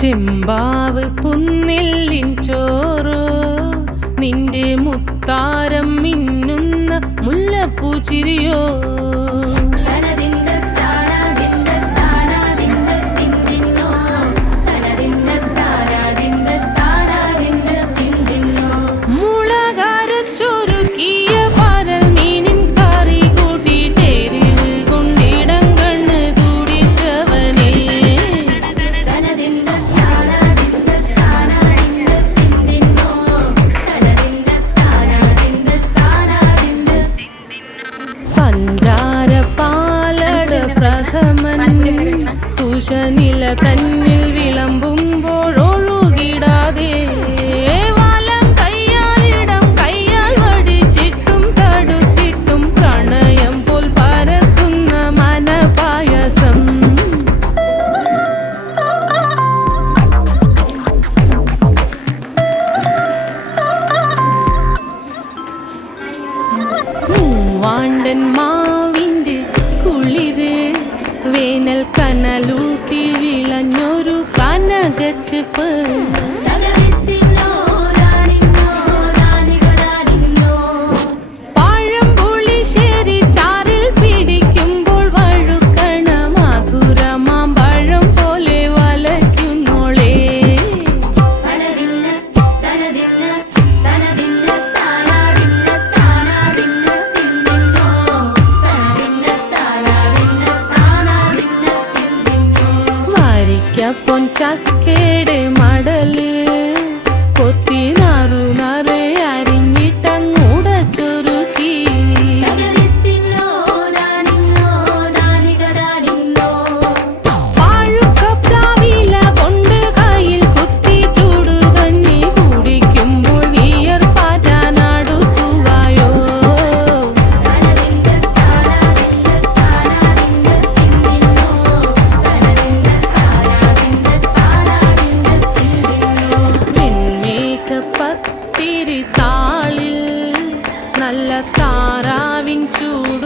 ചെമ്പാവ് പുന്നെല്ലിൻ ചോറോ നിന്റെ മുത്താരം മിന്നുന്ന മുല്ലപ്പൂ ചിരിയോ. ഉഷനില തന്നിൽ വിളമ്പുമ്പോഴൊഴുകിടാതെ വലം കയ്യാലിടം കയ്യാൽ വടിച്ചിട്ടും തടുത്തിട്ടും പ്രണയം പോൽ പരത്തുന്ന മനപായസം. വാണ്ടൻ മാവിൻ്റെ കുളിര് വേനൽ കനലൂട്ടി വിളഞ്ഞൊരു കനകച്ചെപ്പ്. പഴംപുളിശ്ശേരി ചാറിൽ പിടിക്കുമ്പോൾ വഴുക്കണ മധുരമാം പഴം പോലെ വലയ്ക്കുന്നോളേ. പൊൻചക്കയുടെ മടല് കൊത്തി നാറു നാറെ അരിഞ്ഞിട്ടങ്ങൂട ചൊരുക്കി. വാഴുക്കപ്ലാവില കൊണ്ട് കയ്യിൽ കുത്തി ചൂടുകഞ്ഞി കുടിക്കുമ്പോൾ വിയർപ്പാറ്റാനടുത്തുവായോ. പത്തിരി താളിൽ നല്ല താറാവിൻ ചൂട്